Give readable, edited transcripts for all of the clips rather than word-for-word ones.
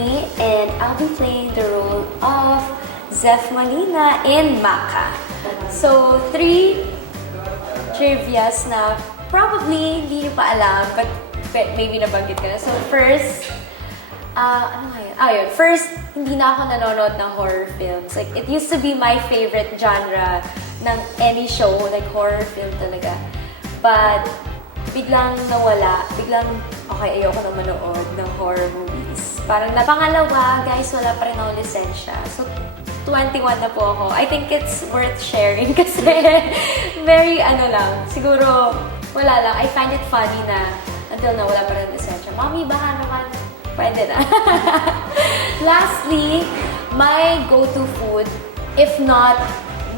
Stephanie, and I'll be playing the role of Zeph Molina in Maka. So, 3 trivias na probably hindi niyo pa alam, but maybe nabanggit ko na. So, first, ano nga yun? Yun. First, hindi na ako nanonood ng horror films. Like, it used to be my favorite genre ng any show, like horror film talaga. But, biglang nawala. Biglang, okay, ayoko na manood ng horror movies. Parang pangalawa, guys, wala pa rin ako lisensya. So, 21 na po ako. I think it's worth sharing kasi very lang. Siguro, wala lang. I find it funny na until na wala pa rin lisensya. Mami, baka naman, pwede na. Lastly, my go-to food, if not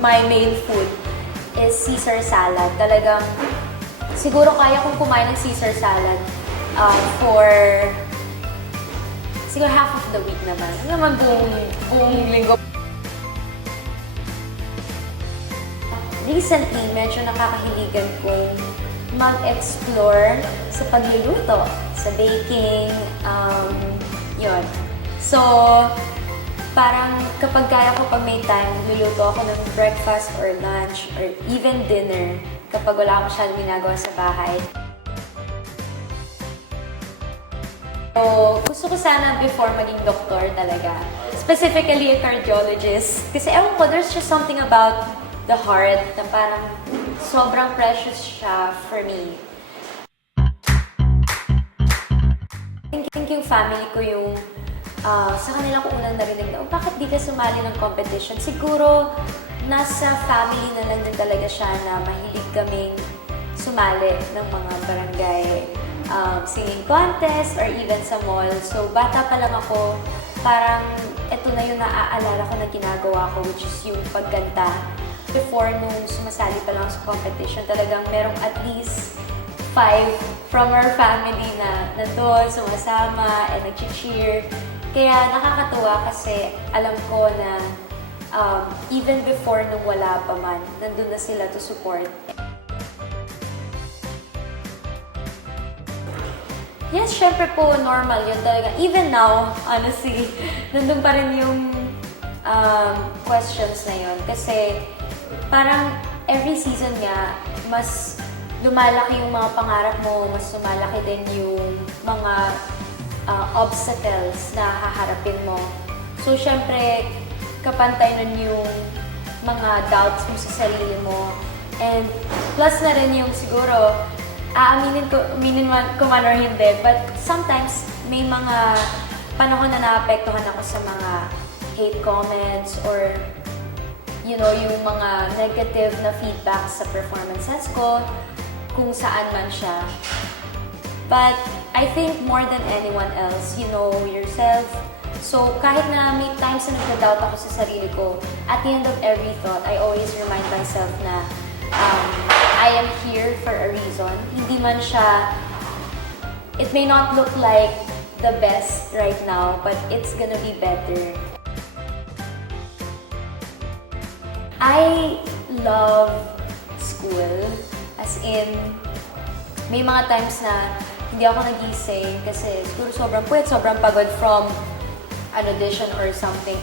my main food, is Caesar salad. Talagang, siguro kaya kong kumain ng Caesar salad for siguro half of the week naman. Ano naman buong linggo. Recently, medyo nakakahiligan kong mag-explore sa pagluluto, sa baking, yun. So, parang kapag kaya ko pag may time, luluto ako ng breakfast or lunch or even dinner kapag wala akong masyadong ginagawa sa bahay. So, gusto ko sana before maging doktor talaga. Specifically a cardiologist. Kasi ewan ko, there's just something about the heart na parang sobrang precious siya for me. I think yung family ko yung sa kanila ko unang narinig na, bakit di ka sumali ng competition? Siguro, nasa family na lang din talaga siya na mahilig kaming sumali ng mga barangay singing contest or even sa mall. So, bata pa lang ako, parang ito na yung naaalala ko na ginagawa ko, which is yung pagkanta. Before, nung sumasali pa lang sa competition, talagang merong at least 5 from our family na nandun, sumasama, and nag-cheer. Kaya nakakatuwa kasi alam ko na even before nung wala pa man, nandun na sila to support. Yes, syempre po, normal yun talaga. Even now, honestly, nandun pa rin yung questions na yun. Kasi parang every season nga, mas lumalaki yung mga pangarap mo, mas lumalaki din yung mga obstacles na haharapin mo. So, syempre, kapantay nun yung mga doubts mo sa sarili mo. And plus na rin yung siguro, aminin ko man or hindi, but sometimes may mga panahon na naapektuhan ako sa mga hate comments or you know, yung mga negative na feedback sa performances ko, kung saan man siya. But I think more than anyone else, you know yourself. So kahit na may times na nagda-doubt ako sa sarili ko, at the end of every thought, I always remind myself na I am here for a reason. Hindi man siya, it may not look like the best right now, but it's gonna be better. I love school. As in, may mga times na hindi ako nagising kasi siguro sobrang puwet, sobrang pagod from an audition or something.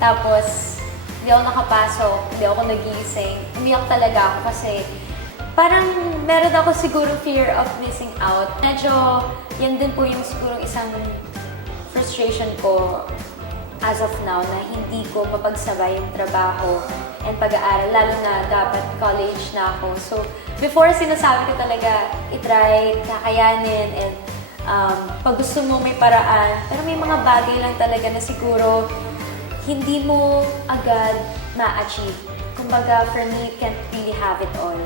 Tapos, hindi ako nakapasok, hindi ako nagising. Umiyak talaga ako kasi parang meron ako siguro fear of missing out. Medyo, yan din po yung siguro isang frustration ko as of now na hindi ko mapagsabay yung trabaho and pag-aaral, lalo na dapat college na ako. So, before sinasabi ko talaga, itry, kakayanin, and pag gusto mo may paraan. Pero may mga bagay lang talaga na siguro hindi mo agad ma-achieve. Kumbaga, for me, you can't really have it all.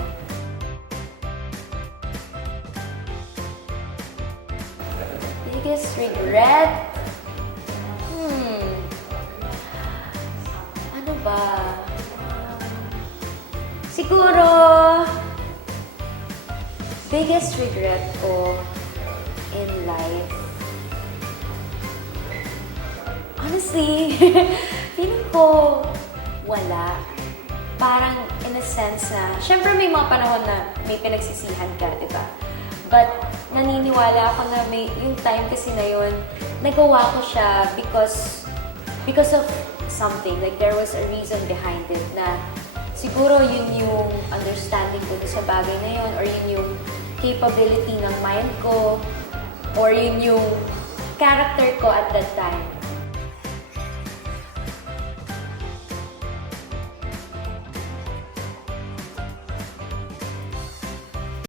Biggest regret? Ano ba? Siguro, biggest regret ko in life. Honestly, feeling ko wala. Parang in a sense na, syempre may mga panahon na may pinagsisihan ka, di ba? But naniniwala ako na may yung time kasi na yun, nagawa ko siya because of something. Like, there was a reason behind it na siguro yun yung understanding ko sa bagay na yun, or yun yung capability ng mind ko, or yun yung character ko at that time.